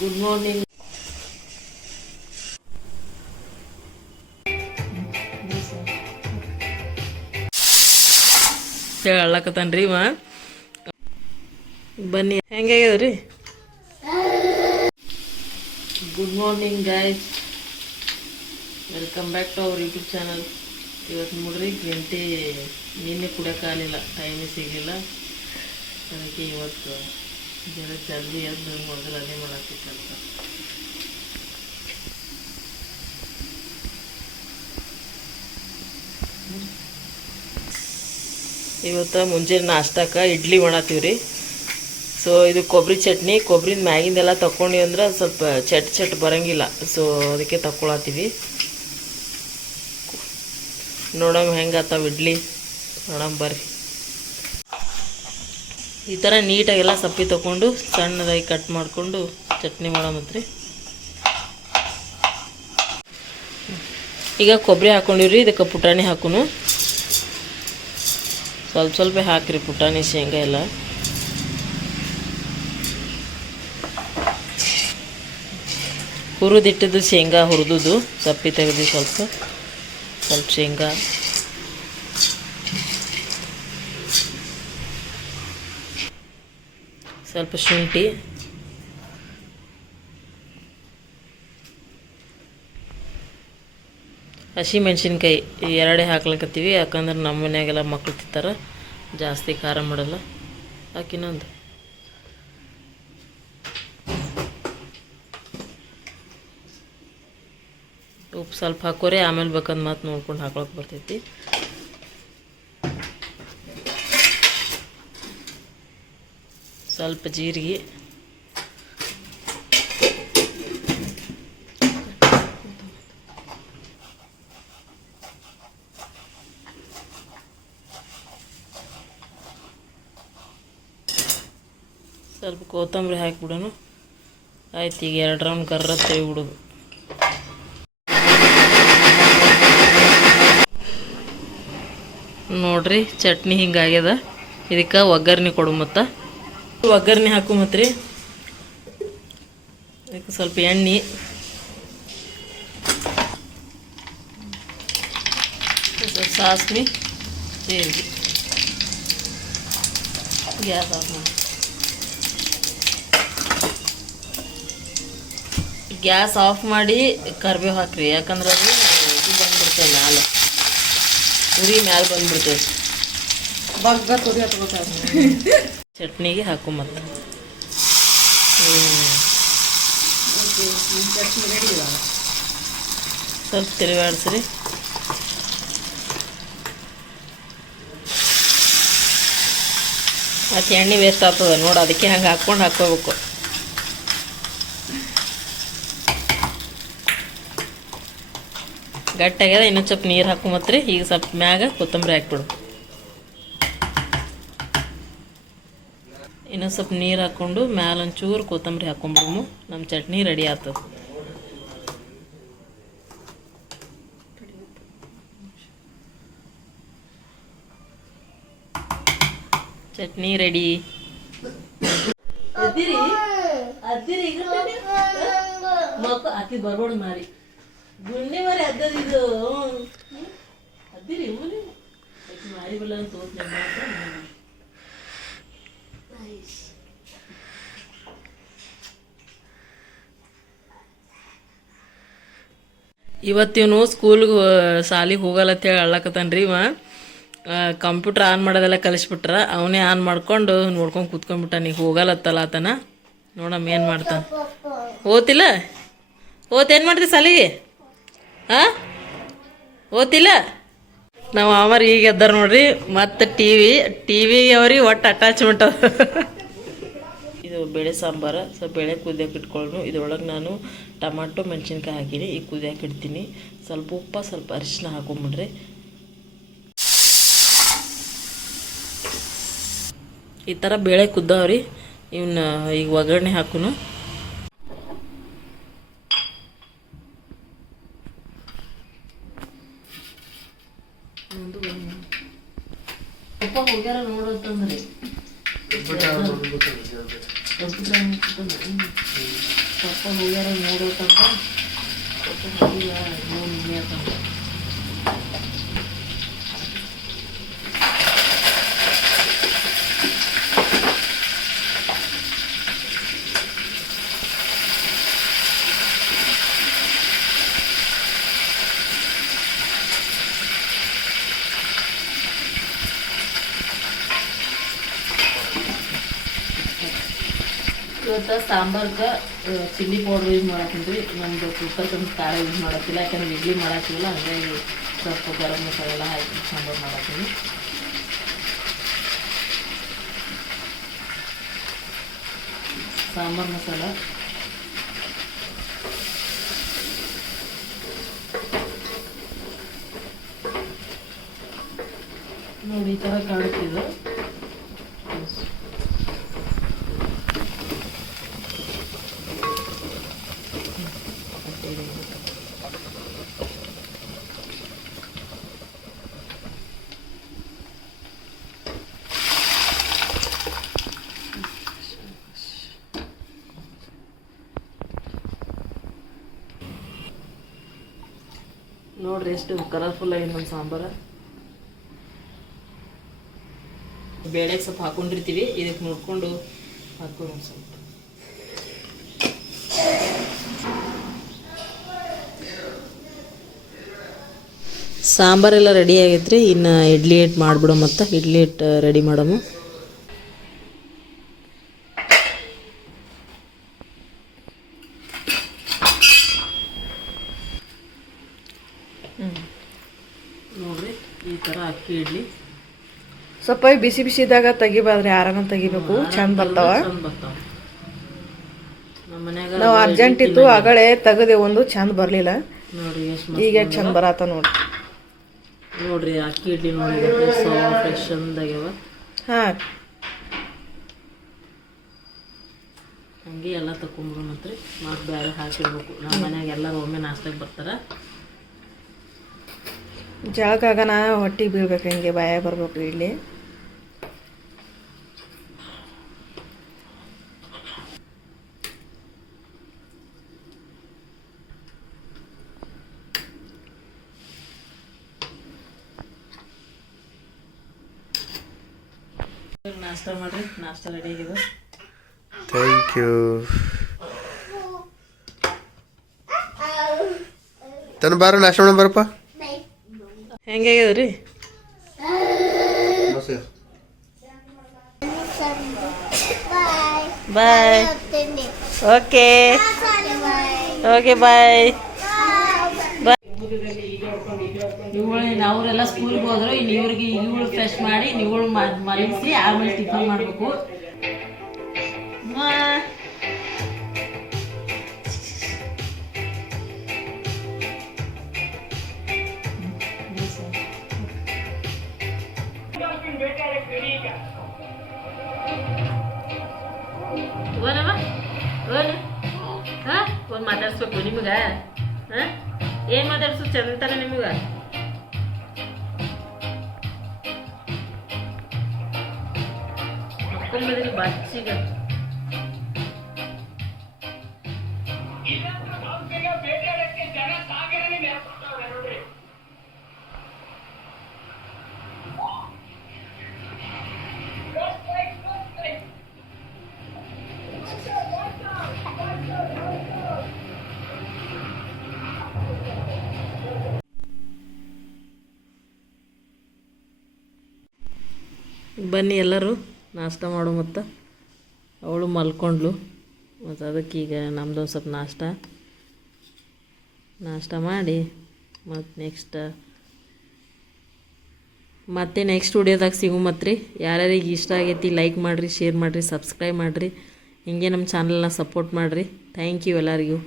Good morning ಹೇಳಕತ್ತಾನ್ರಿ ಇವ ಬನ್ನಿ. ಹೆಂಗಾಗ್ಯದ್ರಿ good morning guys welcome back to our YouTube channel ಇವತ್ತು ನೋಡ್ರಿ ಗಂಟೆ ನಿನ್ನೆ ಕುಡಿಯೋಕ್ಕಾಗಲಿಲ್ಲ ಟೈಮೇ ಸಿಗಲಿಲ್ಲ. ಅದಕ್ಕೆ ಇವತ್ತು ಜಲ್ದಿ ಇವತ್ತು ಮುಂಜಾನೆ ನಾಷ್ಟಕ್ಕೆ ಇಡ್ಲಿ ಮಾಡತ್ತೀವಿ ರೀ ಸೊ ಇದು ಕೊಬ್ಬರಿ ಚಟ್ನಿ ಕೊಬ್ಬರಿನ ಮ್ಯಾಗಿಂದೆಲ್ಲ ತಗೊಂಡು ಅಂದ್ರೆ ಸ್ವಲ್ಪ ಚಟ್ ಚಟ್ ಬರಂಗಿಲ್ಲ. ಸೊ ಅದಕ್ಕೆ ತಗೊಳತ್ತೀವಿ ನೋಡಮ್ ಹೆಂಗೆ ಇಡ್ಲಿ. ನೋಡಮ್ ಬರ್ರಿ. ಈ ಥರ ನೀಟಾಗೆಲ್ಲ ಸಪ್ಪೆ ತೊಗೊಂಡು ಸಣ್ಣದಾಗಿ ಕಟ್ ಮಾಡಿಕೊಂಡು ಚಟ್ನಿ ಮಾಡಮತ್ರಿ ಈಗ ಕೊಬ್ಬರಿ ಹಾಕೊಂಡಿವ್ರಿ, ಇದಕ್ಕೆ ಪುಟಾಣಿ ಹಾಕೂ ಸ್ವಲ್ಪ ಸ್ವಲ್ಪ ಹಾಕ್ರಿ ಪುಟಾಣಿ, ಶೇಂಗಾ ಎಲ್ಲ. ಹುರಿದಿಟ್ಟದ್ದು ಶೇಂಗಾ, ಹುರಿದುದು. ಸಪ್ಪೆ ತೆಗೆದು ಸ್ವಲ್ಪ ಸ್ವಲ್ಪ ಶೇಂಗಾ. ಸ್ವಲ್ಪ ಶುಂಠಿ. ಹಸಿ ಮೆಣಸಿನ್ಕಾಯಿ ಎರಡೇ ಹಾಕ್ಲಕತ್ತೀವಿ, ಯಾಕಂದ್ರೆ ನಮ್ಮ ಮನ್ಯಾಗೆಲ್ಲ ಮಕ್ಳು ತಿಂತಾರೆ, ಜಾಸ್ತಿ ಖಾರ ಮಾಡಲ್ಲ. ಹಾಕಿನೊಂದು ಉಪ್ಪು ಸ್ವಲ್ಪ ಹಾಕೋರಿ, ಆಮೇಲೆ ಬೇಕಂದು ಮತ್ತೆ ನೋಡ್ಕೊಂಡು ಹಾಕೊಳಕ್ ಬರ್ತೈತಿ. ಸ್ವಲ್ಪ ಜೀರಿಗೆ. ಸ್ವಲ್ಪ ಕೊತ್ತಂಬರಿ ಹಾಕಿಬಿಡೋನು. ಆಯ್ತು, ಈಗ ಎರಡು ರೌಂಡ್ ಕರ್ರ ತೆಗಿಬಿಡೋದು ನೋಡ್ರಿ, ಚಟ್ನಿ ಹಿಂಗಾಗ್ಯದ. ಇದಕ್ಕೆ ಒಗ್ಗರ್ಣೆ ಕೊಡು ಮತ್ತು. ಒಗ್ಗರ್ಣೆ ಹಾಕು ಮತ್ತು ರೀ ಇದಕ್ಕೆ ಸ್ವಲ್ಪ ಎಣ್ಣೆ ಸ್ವಲ್ಪ ಸಾಸ್ಮಿ ಜೀರಿಗೆ ಗ್ಯಾಸ್ ಆಫ್ ಮಾಡಿ ಗ್ಯಾಸ್ ಆಫ್ ಮಾಡಿ ಕರ್ಬೇವು ಹಾಕ್ರಿ ಯಾಕಂದ್ರೆ ಅದು ಇದು ಬಂದ್ಬಿಡ್ತದೆ ಮ್ಯಾಲೆ ಉರಿ ಮ್ಯಾಲೆ ಬಂದ್ಬಿಡ್ತದೆ ಬಗ್ಗ ತುರಿ ಹತ್ಕೋತಾರೆ ಚಟ್ನಿಗೆ ಹಾಕು ಮತ್ತೆ ಸ್ವಲ್ಪ ತಿರುಗಾಡ್ಸ್ರಿ. ಮತ್ತು ಎಣ್ಣೆ ವೇಸ್ಟ್ ಆಗ್ತದೆ ನೋಡಿ, ಅದಕ್ಕೆ ಹಂಗೆ ಹಾಕ್ಕೊಂಡು ಹಾಕೋಬೇಕು ಗಟ್ಟಾಗ್ಯದ, ಇನ್ನೊಂದು ಸ್ವಲ್ಪ ನೀರು ಹಾಕೊಂಬತ್ರಿ ಈಗ ಸ್ವಲ್ಪ ಮ್ಯಾಗ ಕೊತ್ತಂಬರಿ ಹಾಕ್ಬಿಡು ಇನ್ನೊಂದು ಸ್ವಲ್ಪ ನೀರು ಹಾಕ್ಕೊಂಡು ಮ್ಯಾಲ ಒಂಚೂರು ಕೊತ್ತಂಬರಿ ಹಾಕ್ಕೊಂಬಿಡಮು ನಮ್ಮ ಚಟ್ನಿ ರೆಡಿ ಆಗ್ತದೆ ಚಟ್ನಿ ರೆಡಿ. ಬರ್ಬೋಡು ಮಾರಿ. ಗುಂಡಿ ಮಾರಿ ಅದ್ದದ ಇದು. ಅದ್ದಿರಿ ಮಾರಿ ಬಲ್ಲ ಅಂತ ಇವತ್ತಿವನು ಸ್ಕೂಲ್ಗೆ ಶಾಲಿಗೆ ಹೋಗಲ್ಲ ಅಂತೇಳಿ ಅಳ್ಳಕತ್ತಾನ್ರಿ ಇವ. ಕಂಪ್ಯೂಟ್ರ್ ಆನ್ ಮಾಡೋದೆಲ್ಲ ಕಲಿಸ್ಬಿಟ್ರ, ಅವನೇ ಆನ್ ಮಾಡ್ಕೊಂಡು ನೋಡ್ಕೊಂಡು ಕೂತ್ಕೊಂಡ್ಬಿಟ್ಟ, ನೀ ಹೋಗಲ್ಲತ್ತಲ್ಲ ಆತನ. ನೋಡಮ್ಮ ಏನು ಮಾಡ್ತಾನ. ಓತಿಲ್ಲ ಓತೇನು ಏನು ಮಾಡ್ತಿ ಸಾಲಿಗೆ ಹಾಂ ಓತಿಲ್ಲ ನಾವು ಅವರು ಈಗ ಎದ್ದಾರ ನೋಡ್ರಿ, ಮತ್ತು ಟಿ ವಿ, ಟಿ ವಿಗೆ ಅವ್ರಿಗೆ ಒಟ್ಟು ಅಟ್ಯಾಚ್ಮೆಂಟ್ ಇದು ಬೇಳೆ ಸಾಂಬಾರು ಸೊ ಬೇಳೆ ಕುದಿಯಕ್ಕೆ ಇಟ್ಕೊಳ್ಳೋಣ ಇದ್ರೊಳಗೆ ನಾನು ಟಮಾಟೊ ಮೆಣಸಿನ್ಕಾಯಿ ಹಾಕಿನಿ ಈಗ ಕುದಿಯಕ್ಕೆ ಇಡ್ತೀನಿ. ಸ್ವಲ್ಪ ಉಪ್ಪ ಸ್ವಲ್ಪ ಅರಿಶಿನ ಹಾಕೊಂಬಿಡ್ರಿ. ಈ ಥರ ಬೇಳೆ ಕುದ್ದಾವ್ರಿ. ಇವನ್ನ ಈಗ ಒಗ್ಗರಣೆ ಹಾಕುನು. ಉಪ್ಪ ಹೋಗ್ಯಾರ ನೋಡಂತಂದ್ರಿ ಸ್ವಲ್ಪ ಹೋಗ್ಯಾರ ನೋಡೋತಂದ್ರೆ ಸ್ವಲ್ಪ ಹೋಗಿಲ್ಲ ನೋಡಿ ಇವತ್ತು ಸಾಂಬಾರ್ಗೆ ಚಿಲ್ಲಿ ಪೌಡ್ರ್ ಯೂಸ್ ಮಾಡತ್ತೀನಿ ರೀ ನಮ್ದು ಕುಕ್ಕರ್ ತಂದು ಖಾರ ಯೂಸ್ ಮಾಡತ್ತಿಲ್ಲ ಯಾಕಂದ್ರೆ ಇಡ್ಲಿ ಮಾಡತ್ತಿಲ್ಲ ಹಾಗಾಗಿ ಸ್ವಲ್ಪ ಗರಂ ಮಸಾಲೆ ಎಲ್ಲ ಹಾಕಿ ಸಾಂಬಾರು ಮಾಡತ್ತೀನಿ ಸಾಂಬಾರು ಮಸಾಲ. ನೋಡಿ, ಈ ಥರ ಕಾಣುತ್ತಿದ್ದು ನೋಡ್ರಿ ಎಷ್ಟು ಕಲರ್ಫುಲ್ ಆಗಿದೆ ನಮ್ಮ ಸಾಂಬಾರು. ಬೇಳೆಗೆ ಸ್ವಲ್ಪ ಹಾಕೊಂಡಿರ್ತೀವಿ ಇದಕ್ಕೆ ನೋಡ್ಕೊಂಡು ಹಾಕೊಂಡು ಸ್ವಲ್ಪ. ಸಾಂಬಾರೆಲ್ಲ ರೆಡಿ ಆಗೈತ್ರಿ, ಇನ್ನು ಇಡ್ಲಿ ಹಿಟ್ಟು ಮಾಡಿಬಿಡೋ ಮತ್ತು ಇಡ್ಲಿ ಹಿಟ್ಟು ರೆಡಿ ಮಾಡಮು ನೋಡ್ರಿ ಈ ಥರ ಅಕ್ಕಿ ಇಡ್ಲಿ. ಸ್ವಲ್ಪ ಬಿಸಿ ಬಿಸಿ ಇದ್ದಾಗ ತೆಗಿಬಾರ್ರಿ ಆರಾಮ ತೆಗಿಬೇಕು. ಚಂದ ಬರ್ತಾವ. ನಾವು ಅರ್ಜೆಂಟ್ ಇತ್ತು ಆಗಳೆ ತೆಗದೆ ಒಂದು ಚಂದ ಬರ್ಲಿಲ್ಲ. ನೋಡಿ ಎಷ್ಟು ಈಗ ಚಂದ ಬರತ್ತ ನೋಡಿ ನೋಡ್ರಿ ಅಕ್ಕಿ ಇಡ್ಲಿ ನೋಡಿ ಸಾಫ್ಟ್ ಎಷ್ಟು ಚಂದಾಗ್ಯಾವ. ಹಾ. ಹಂಗೆ ಎಲ್ಲ ತಕೊಂಡ್ಬಿಡೋಣ ಮತ್ತೆ ಮತ್ತೆ ಬೇರೆ ಹಾಕಿಡ್ಬೇಕು ನಮ್ಮ ಮನ್ಯಾಗ ಎಲ್ಲರೂ ಒಮ್ಮೆ ನಾಷ್ಟಕ್ಕೆ ಬರ್ತಾರ. ಜಳಕಾಗನ ಹೊಟ್ಟೆಗೆ ಬೀಳ್ಬೇಕು ಹಿಂಗೆ ಬಾಯಾಗ ಬರ್ಬೇಕು ಇಲ್ಲಿ. ನಾಷ್ಟ ಮಾಡ್ರಿ ನಾಷ್ಟ ರೆಡಿ ಆಗಿದೆ ಥ್ಯಾಂಕ್ ಯು ತನ್ನ ಬಾರ ನಾಷ್ಟ ಮಾಡೋಣ ಬರಪ್ಪ. ಹೆಂಗಾಗ್ಯದ ರೀ ಬಾಯ್ ಓಕೆ ಓಕೆ ಬಾಯ್ ಬಾಯ್ ಇವುಗಳು ಅವರೆಲ್ಲ ಸ್ಕೂಲ್ಗೆ ಹೋದ್ರು ಇನ್ನು ಇವ್ರಿಗೆ ಇವುಗಳು ಫ್ರೆಶ್ ಮಾಡಿ ಇವುಗಳು ಮಲಗಿಸಿ ಆಮೇಲೆ ಟಿಫನ್ ಮಾಡಬೇಕು. ಓನವ ಓನ ಹಾಂ ಒಂದು ಮಾತಾಡ್ಸ್ಬೇಕು ನಿಮ್ಗೆ ಹಾಂ ಏನು ಮಾತಾಡ್ಸು ಚಂದ ನಿಮ್ಗೆ ಮಕ್ಕೊಂಬದ್ರಿ ಬಚ್ಚಿಗ ಬನ್ನಿ ಎಲ್ಲರೂ, ನಾಷ್ಟ ಮಾಡು ಮತ್ತು. ಅವಳು ಮಲ್ಕೊಂಡ್ಲು, ಮತ್ತು ಅದಕ್ಕೆ ಈಗ ನಮ್ದು ಒಂದು ಸ್ವಲ್ಪ ನಾಷ್ಟ. ನಾಷ್ಟ ಮಾಡಿ, ಮತ್ತು ನೆಕ್ಸ್ಟ್ ಮತ್ತೆ ನೆಕ್ಸ್ಟ್ ವಿಡಿಯೋದಾಗ ಸಿಗು ಮತ್ತು ರೀ ಯಾರ್ಯಾರಿಗೆ ಇಷ್ಟ ಆಗೈತಿ ಲೈಕ್ ಮಾಡಿರಿ ಶೇರ್ ಮಾಡಿರಿ ಸಬ್ಸ್ಕ್ರೈಬ್ ಮಾಡಿರಿ. ಹಿಂಗೆ ನಮ್ಮ ಚಾನಲ್ನ ಸಪೋರ್ಟ್ ಮಾಡಿರಿ. ಥ್ಯಾಂಕ್ ಯು ಎಲ್ಲರಿಗೂ.